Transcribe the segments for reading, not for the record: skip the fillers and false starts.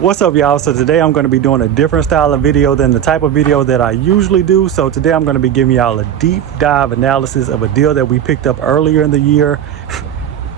What's up, y'all? So today I'm going to be doing a different style of video than the type of video that I usually do. So today I'm going to be giving y'all a deep dive analysis of a deal that we picked up earlier in the year,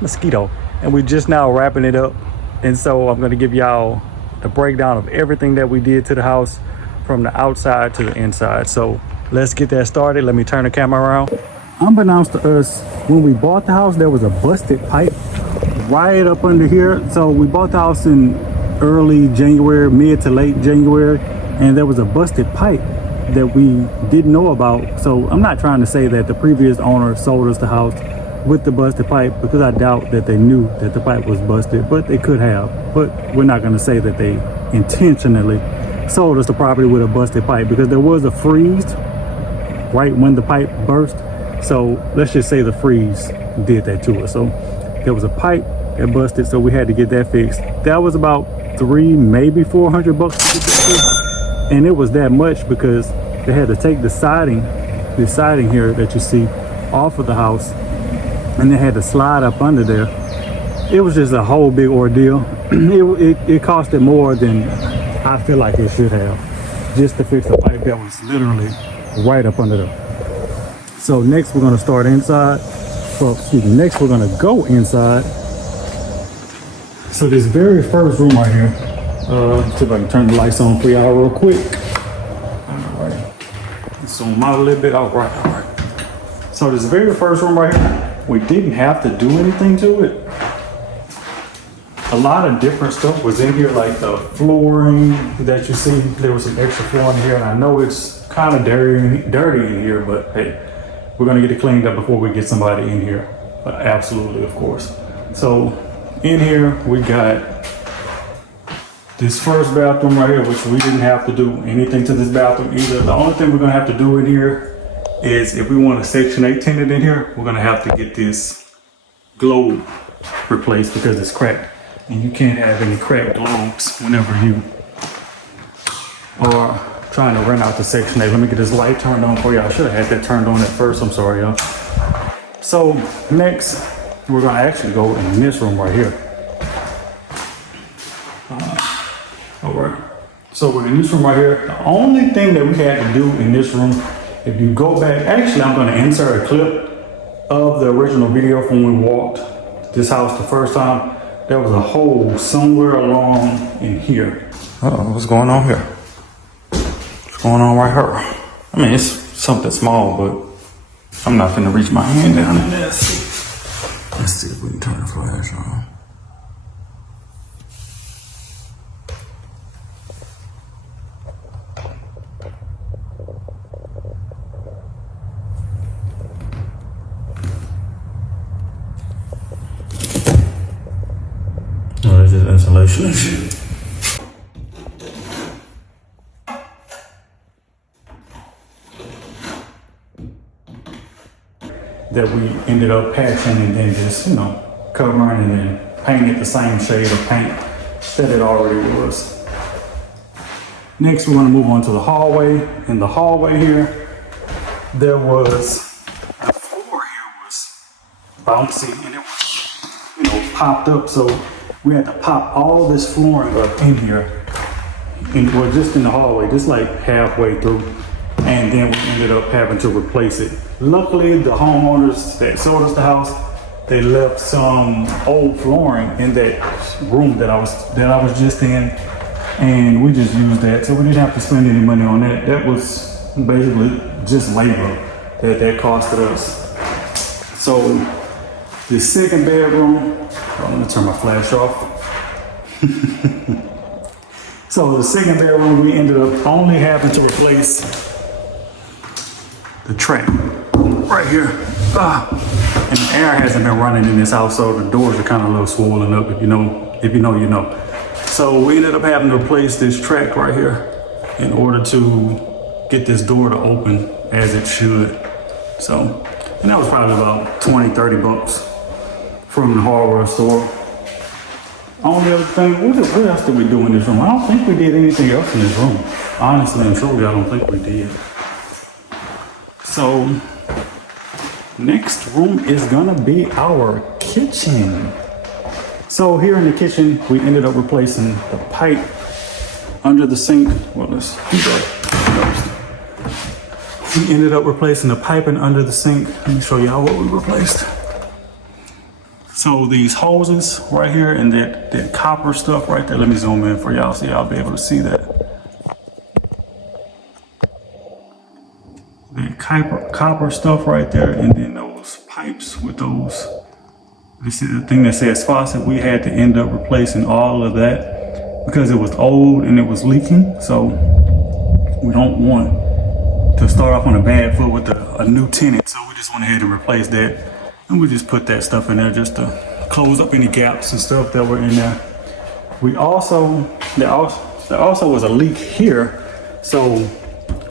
mosquito, and we're just now wrapping it up. And so I'm going to give y'all the breakdown of everything that we did to the house from the outside to the inside. So let's get that started. Let me turn the camera around. Unbeknownst to us, when we bought the house, there was a busted pipe right up under here. So we bought the house in early January, mid to late January, and there was a busted pipe that we didn't know about. So I'm not trying to say that the previous owner sold us the house with the busted pipe, because I doubt that they knew that the pipe was busted, but they could have. But we're not going to say that they intentionally sold us the property with a busted pipe, because there was a freeze right when the pipe burst. So let's just say the freeze did that to us. So there was a pipe that busted, so we had to get that fixed. That was about $300, maybe $400 to get that fixed. And it was that much because they had to take the siding, this siding here that you see, off of the house, and they had to slide up under there. It was just a whole big ordeal. It costed more than I feel like it should have, just to fix a pipe that was literally right up under there. So next we're gonna start inside. Well, excuse me, next we're gonna go inside. So this very first room right here, see if I can turn the lights on for y'all real quick. All right, zoom out a little bit. All right. So this very first room right here, we didn't have to do anything to it. A lot of different stuff was in here, like the flooring that you see. There was some extra flooring here, and I know it's kind of dirty in here, but hey, we're gonna get it cleaned up before we get somebody in here. Absolutely, of course. So in here, we got this first bathroom right here, which we didn't have to do anything to this bathroom either. The only thing we're gonna have to do in here is, if we want a Section 8 tenant in here, we're gonna have to get this globe replaced because it's cracked. And you can't have any cracked globes whenever you are trying to rent out the Section 8. Let me get this light turned on for you. I should have had that turned on at first. I'm sorry, y'all. So next, we're gonna actually go in this room right here. All right. So we're in this room right here. The only thing that we had to do in this room, if you go back, actually I'm gonna insert a clip of the original video from when we walked this house the first time. There was a hole somewhere along in here. What's going on here? What's going on right here? I mean, it's something small, but I'm not gonna reach my hand down in there. Let's see if we can turn the flash on. Oh, this is insulation issue. That we ended up patching and then just, covering and then painting it the same shade of paint that it already was. Next, we're gonna move on to the hallway. In the hallway here, there was, the floor here was bouncy and it was, popped up. So we had to pop all this flooring up in here, well, just in the hallway, just like halfway through. And then we ended up having to replace it. Luckily, the homeowners that sold us the house, they left some old flooring in that room that I was just in, and we just used that, so we didn't have to spend any money on that. That was basically just labor that costed us. So the second bedroom, let me turn my flash off. So the second bedroom, we ended up only having to replace the track right here. And the air hasn't been running in this house, so the doors are kind of a little swollen up. If you know, you know. So we ended up having to replace this track right here in order to get this door to open as it should. So, and that was probably about $20-30 from the hardware store. Only other thing, what else did we do in this room? I don't think we did anything else in this room. Honestly and truly, I don't think we did. So next room is gonna be our kitchen. So here in the kitchen, we ended up replacing the pipe under the sink. Well, let's do that first. We ended up replacing the piping under the sink. Let me show y'all what we replaced. So these hoses right here and that copper stuff right there. Let me zoom in for y'all so y'all be able to see that. That copper stuff right there, and then those pipes with those. This is the thing that says faucet. We had to end up replacing all of that because it was old and it was leaking. So we don't want to start off on a bad foot with a new tenant. So we just went ahead and replaced that. And we just put that stuff in there just to close up any gaps and stuff that were in there. There also was a leak here. So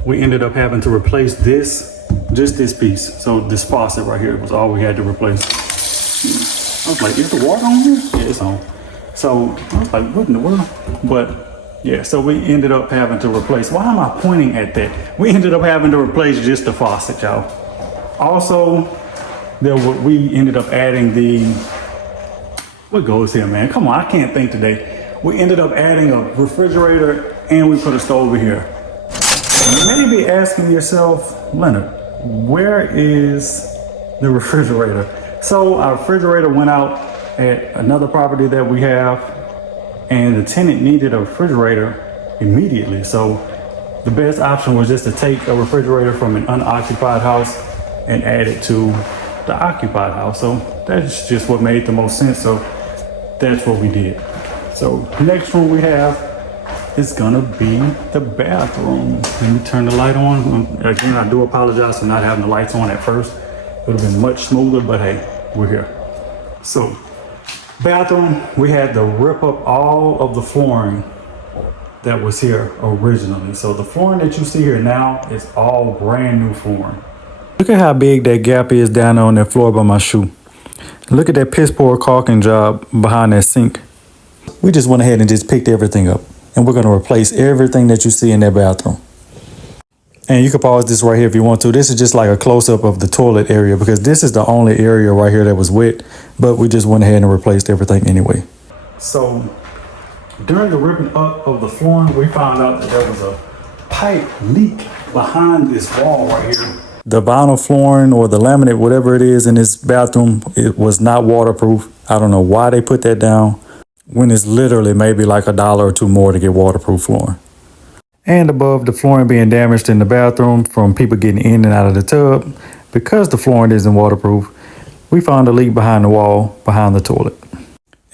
we ended up having to replace just this piece. So this faucet right here was all we had to replace. I was like, is the water on here? Yeah, it's on. So I was like, what in the world? But yeah, so we ended up having to replace. Why am I pointing at that? We ended up having to replace just the faucet, y'all. Also, we ended up adding what goes here, man? Come on, I can't think today. We ended up adding a refrigerator and we put a stove over here. You may be asking yourself, Leonard, where is the refrigerator? So our refrigerator went out at another property that we have, and the tenant needed a refrigerator immediately. So the best option was just to take a refrigerator from an unoccupied house and add it to the occupied house. So that's just what made the most sense. So that's what we did. So the next room we have is gonna be the bathroom. Let me turn the light on. Again, I do apologize for not having the lights on at first. It would have been much smoother, but hey, we're here. So bathroom, we had to rip up all of the flooring that was here originally. So the flooring that you see here now is all brand new flooring. Look at how big that gap is down on that floor by my shoe. Look at that piss poor caulking job behind that sink. We just went ahead and just picked everything up, and we're gonna replace everything that you see in that bathroom. And you can pause this right here if you want to. This is just like a close-up of the toilet area because this is the only area right here that was wet, but we just went ahead and replaced everything anyway. So during the ripping up of the flooring, we found out that there was a pipe leak behind this wall right here. The vinyl flooring or the laminate, whatever it is in this bathroom, it was not waterproof. I don't know why they put that down when it's literally maybe like $1 or $2 more to get waterproof flooring. And above the flooring being damaged in the bathroom from people getting in and out of the tub, because the flooring isn't waterproof, we found a leak behind the wall, behind the toilet.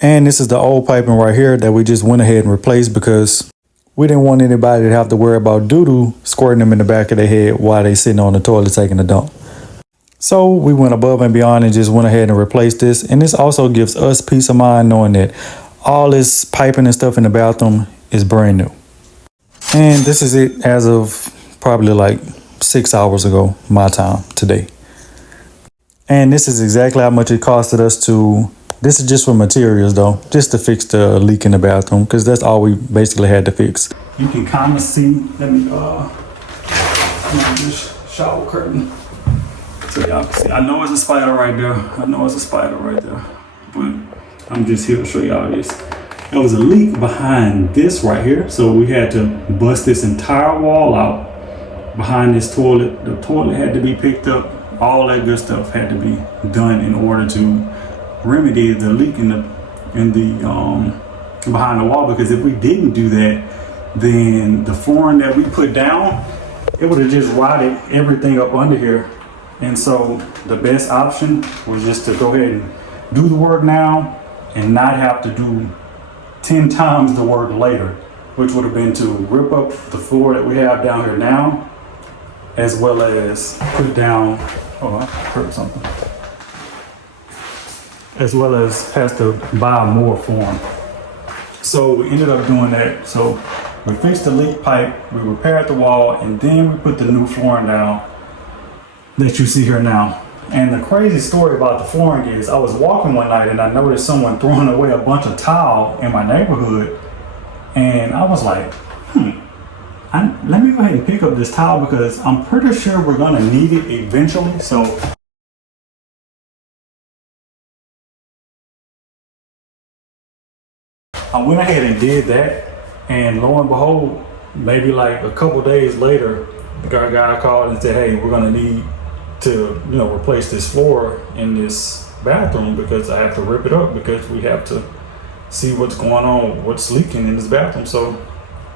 And this is the old piping right here that we just went ahead and replaced because we didn't want anybody to have to worry about doo-doo squirting them in the back of their head while they sitting on the toilet taking a dump. So we went above and beyond and just went ahead and replaced this. And this also gives us peace of mind knowing that all this piping and stuff in the bathroom is brand new. And this is it as of probably like 6 hours ago, my time today. And this is exactly how much it costed us to, this is just for materials though, just to fix the leak in the bathroom, because that's all we basically had to fix. You can kind of see, let me this shower curtain. So y'all can see, I know it's a spider right there. But I'm just here to show y'all this. There was a leak behind this right here, so we had to bust this entire wall out behind this toilet. The toilet had to be picked up. All that good stuff had to be done in order to remedy the leak in the behind the wall. Because if we didn't do that, then the flooring that we put down, it would have just rotted everything up under here. And so the best option was just to go ahead and do the work now and not have to do 10 times the work later, which would have been to rip up the floor that we have down here now, as well as put down, oh, I heard something, as well as has to buy more flooring. So we ended up doing that. So we fixed the leak pipe, we repaired the wall, and then we put the new flooring down that you see here now. And the crazy story about the flooring is I was walking one night and I noticed someone throwing away a bunch of tile in my neighborhood. And I was like, let me go ahead and pick up this towel because I'm pretty sure we're gonna need it eventually. So went ahead and did that, and lo and behold, maybe like a couple days later, the guy called and said, hey, we're gonna need to, you know, replace this floor in this bathroom because I have to rip it up because we have to see what's going on, what's leaking in this bathroom. So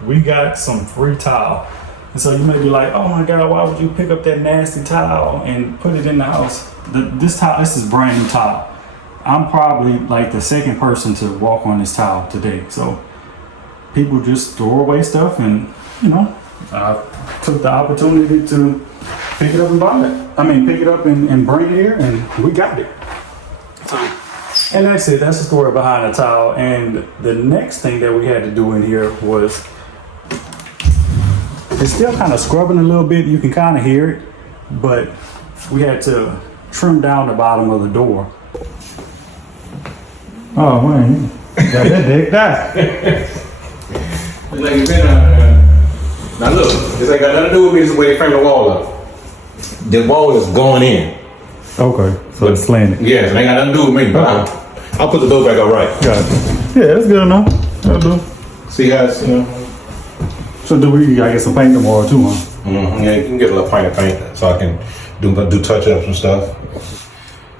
we got some free tile. And so you may be like, oh my God, why would you pick up that nasty tile and put it in the house? This tile, this is brand new tile. I'm probably like the second person to walk on this tile today. So people just throw away stuff, and you know, I took the opportunity to pick it up and buy it. I mean, pick it up and bring it here, and we got it. So, and that's it. That's the story behind the tile. And the next thing that we had to do in here was, it's still kind of scrubbing a little bit. You can kind of hear it, but we had to trim down the bottom of the door. Oh man, got that dick that. It's like you've been now look, this ain't got nothing to do with me. This is the way they frame the wall up. The wall is going in. Okay, so it's slanted. Yes, it ain't got nothing to do with me. But I'll put the door back up right. Got it. Yeah, that's good enough. That'll do. See guys, you know. So do we gotta get some paint tomorrow too, huh? Mm-hmm. Yeah, you can get a little pint of paint so I can do touch-ups and stuff.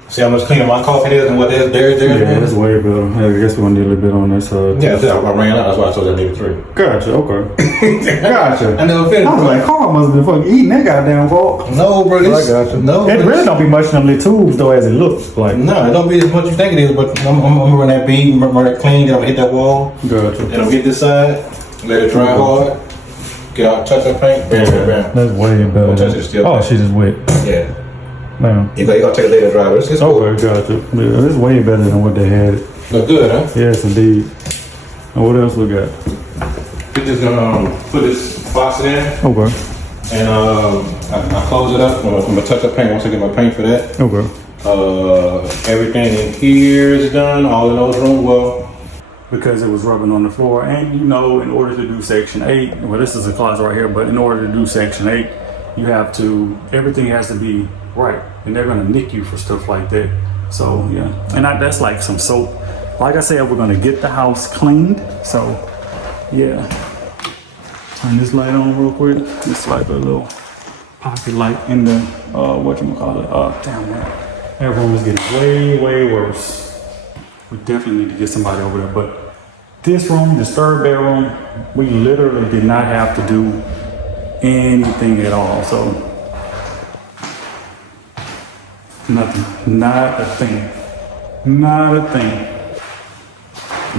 See how much cleaner my coffee is and what is there. Yeah, that's way better. I guess we're gonna need a little bit on this side. Yeah, I ran out. That's why I told you I needed 3. Gotcha, okay. Gotcha. I never finished. I was like, Carl must have been fucking eating that goddamn fork. No, bro. I got you. No. It really don't be much in them little tubes though as it looks like. No, it don't be as much as you think it is, but I'm gonna run that bead, run that clean, get up, hit that wall. Gotcha. Then I'll hit this side, let it dry hard, get out, touch that paint, bam, bam, bam. That's way better. Don't touch it still. Oh, she just wet. Yeah. Man. You gotta take a later dry, but it's cool. Okay, gotcha. Yeah, it's way better than what they had. Look good, huh? Yes, indeed. And what else we got? We're just gonna put this box in, Okay. and I close it up. I'm gonna touch up paint once I get my paint for that. Okay. Everything in here is done. All in those rooms, well, because it was rubbing on the floor, and you know, in order to do section 8, well, this is a closet right here, but in order to do section 8, you have to, everything has to be right, and they're gonna nick you for stuff like that. So yeah, and that's like some soap. Like I said, we're gonna get the house cleaned. So yeah, turn this light on real quick. It's like a little pocket light in the whatchamacallit. Damn that room is getting way worse. We definitely need to get somebody over there. But this room, this 3rd bedroom, we literally did not have to do anything at all. So nothing, not a thing, not a thing.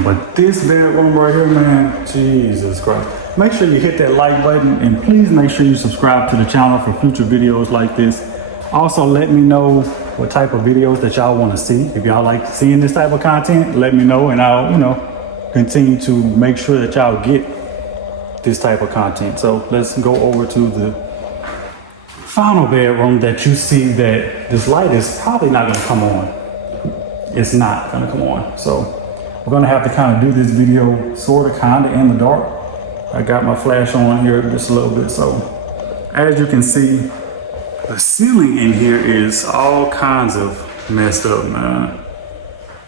But this bedroom right here, man, Jesus Christ. Make sure you hit that like button, and please make sure you subscribe to the channel for future videos like this. Also, let me know what type of videos that y'all want to see. If y'all like seeing this type of content, let me know, and I'll, you know, continue to make sure that y'all get this type of content. So let's go over to the final bedroom that you see that this light is probably not gonna come on. It's not gonna come on. So we're gonna have to kind of do this video sort of kind of in the dark. I got my flash on here just a little bit. So as you can see, the ceiling in here is all kinds of messed up, man.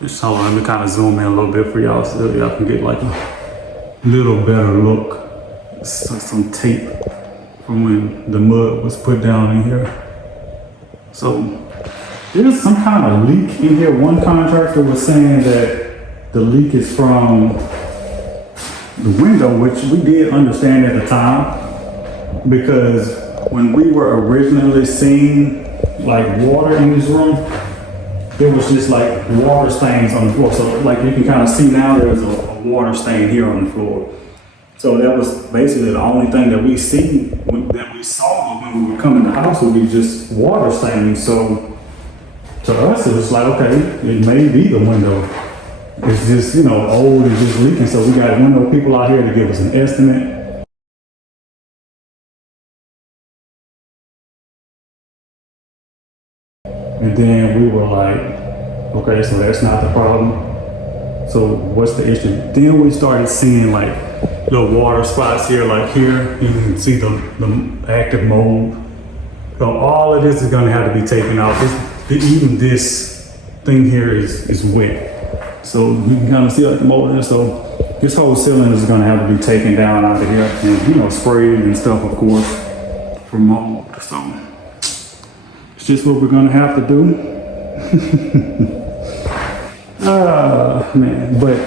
Just hold on, let me kind of zoom in a little bit for y'all so y'all can get like a little better look. Some tape from when the mud was put down in here. So there's some kind of leak in here. One contractor was saying that the leak is from the window, which we did understand at the time, because when we were originally seeing like water in this room, there was just like water stains on the floor. So like you can kind of see now there's a water stain here on the floor. So that was basically the only thing that we saw when we were coming to the house would be just water stains. So to us, it was like, okay, it may be the window. It's just, you know, old and just leaking. So we got window people out here to give us an estimate. And then we were like, okay, so that's not the problem. So what's the issue? Then we started seeing like little water spots here, like here, you can see the active mold. So all of this is gonna have to be taken out. Even this thing here is wet. So we can kind of see like the mold in it. So this whole ceiling is gonna have to be taken down out of here and, you know, sprayed and stuff, of course, for mold. So it's just what we're gonna have to do. Man, but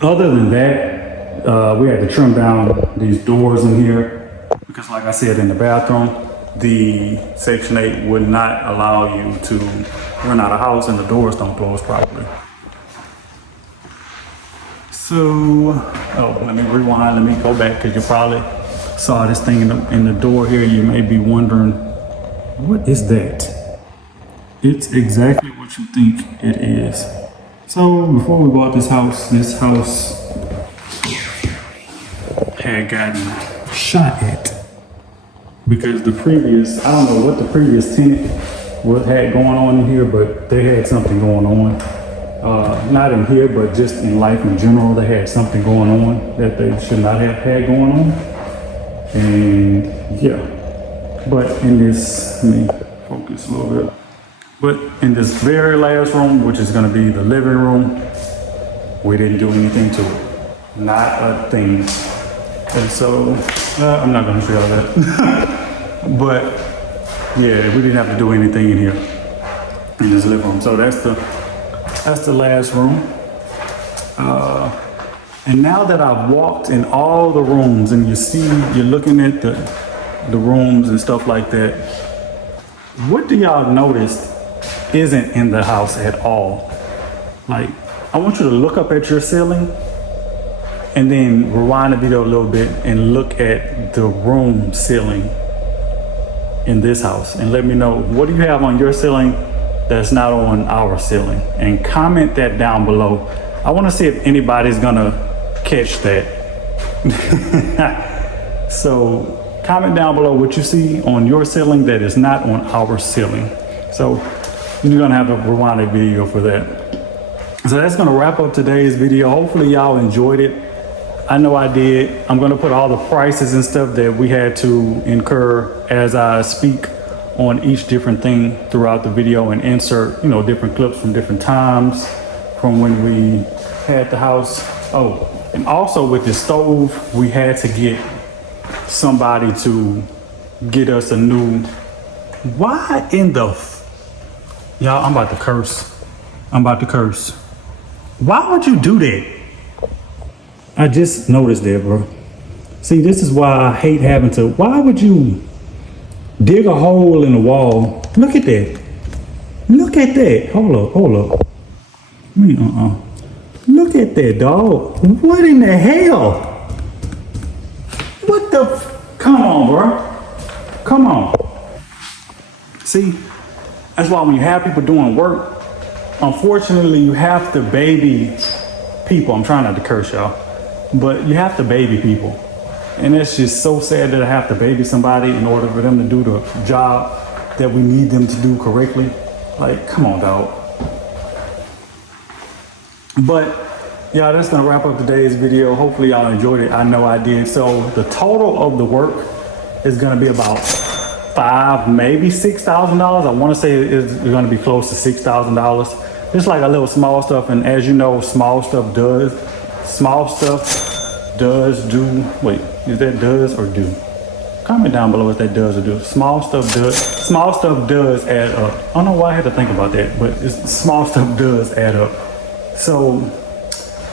other than that, we had to trim down these doors in here because, like I said, in the bathroom, the Section 8 would not allow you to rent out a house and the doors don't close properly. So, oh, let me rewind, let me go back, because you probably saw this thing in the door here. You may be wondering, what is that? It's exactly what you think it is. So, before we bought this house had gotten shot at. Because the previous, I don't know what the previous tenant had going on in here, but they had something going on. Not in here, but just in life in general, they had something going on that they should not have had going on. And yeah, but in this, let me focus a little bit. But in this very last room, which is gonna be the living room, we didn't do anything to it. Not a thing. And so, I'm not gonna show y'all that. But yeah, we didn't have to do anything in here, in this living room. So that's the last room. And now that I've walked in all the rooms and you're looking at the rooms and stuff like that, what do y'all notice isn't in the house at all? Like, I want you to look up at your ceiling and then rewind the video a little bit and look at the room ceiling in this house and let me know, what do you have on your ceiling that's not on our ceiling? And comment that down below. I want to see if anybody's gonna catch that. So comment down below what you see on your ceiling that is not on our ceiling. So you're gonna have to rewind a video for that. So that's gonna wrap up today's video. Hopefully y'all enjoyed it. I know I did. I'm gonna put all the prices and stuff that we had to incur as I speak on each different thing throughout the video and insert, you know, different clips from different times from when we had the house. Oh, and also with the stove, we had to get somebody to get us a new, why in the, y'all, I'm about to curse. Why would you do that? I just noticed that, bro. See, this is why I hate having to, why would you dig a hole in the wall? Look at that. Look at that. Hold up. Look at that, dog. What in the hell? What the, come on, bro. Come on. See, that's why when you have people doing work, unfortunately, you have to baby people. I'm trying not to curse y'all, but you have to baby people. And it's just so sad that I have to baby somebody in order for them to do the job that we need them to do correctly. Like, come on, dog. But yeah, that's gonna wrap up today's video. Hopefully y'all enjoyed it. I know I did. So the total of the work is gonna be about $5,000, maybe $6,000. I wanna say it's gonna be close to $6,000. Just like a little small stuff. And as you know, small stuff does do, wait, is that does or do? Comment down below if that does or do. Small stuff does add up. I don't know why I had to think about that, but small stuff does add up. So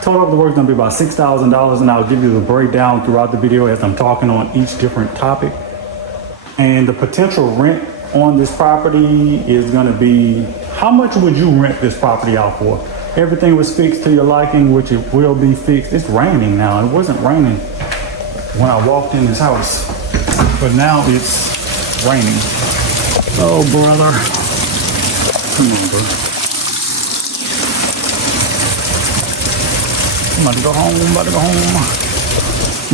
total of the work is gonna be about $6,000, and I'll give you the breakdown throughout the video as I'm talking on each different topic. And the potential rent on this property is gonna be, how much would you rent this property out for? Everything was fixed to your liking, which it will be fixed. It's raining now. It wasn't raining when I walked in this house, but now it's raining. Oh, brother. Come on, bro. I'm about to go home.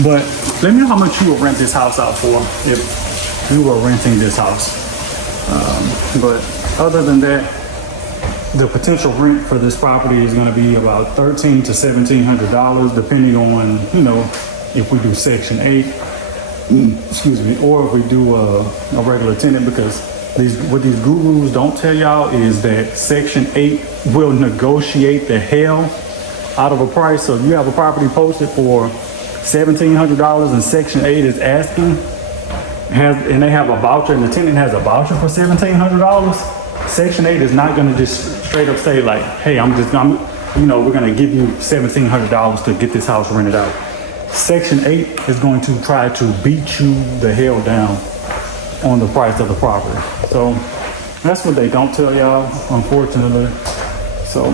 But let me know how much you would rent this house out for if you were renting this house. But other than that, the potential rent for this property is going to be about $1,300 to $1,700, depending on, you know, if we do Section 8, excuse me, or if we do a regular tenant, because What these gurus don't tell y'all is that Section 8 will negotiate the hell out of a price. So if you have a property posted for $1,700 and Section 8 is asking, and they have a voucher, and the tenant has a voucher for $1,700, Section 8 is not gonna just straight up say like, hey, we're gonna give you $1,700 to get this house rented out. Section 8 is going to try to beat you the hell down on the price of the property. So that's what they don't tell y'all, unfortunately. So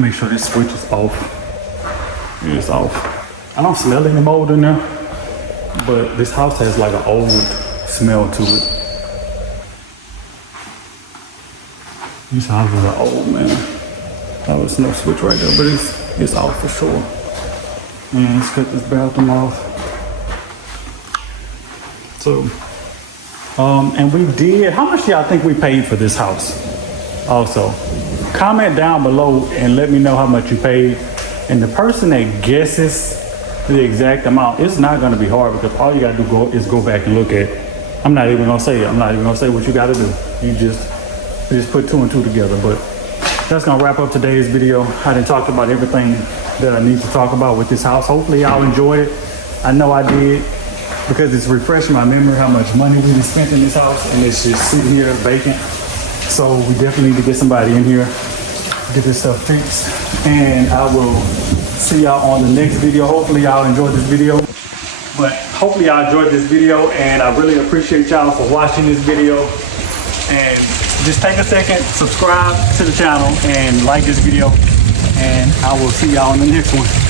make sure this switch is off. It's off. I don't smell any mold in there, but this house has like an old smell to it. These houses are old, man. Oh, there's no switch right there, but it's off for sure. And let's cut this bathroom off. So, and we did, how much do y'all think we paid for this house? Also, comment down below and let me know how much you paid. And the person that guesses the exact amount, it's not gonna be hard because all you gotta do is go back and look at, I'm not even gonna say what you gotta do. You just put 2 and 2 together. But that's gonna wrap up today's video. I done talked about everything that I need to talk about with this house. Hopefully y'all enjoyed it. I know I did, because it's refreshing my memory how much money we spent in this house, and it's just sitting here vacant. So we definitely need to get somebody in here, get this stuff fixed. And I will see y'all on the next video. Hopefully y'all enjoyed this video. But hopefully y'all enjoyed this video, and I really appreciate y'all for watching this video. And just take a second, subscribe to the channel, and like this video. And I will see y'all in the next one.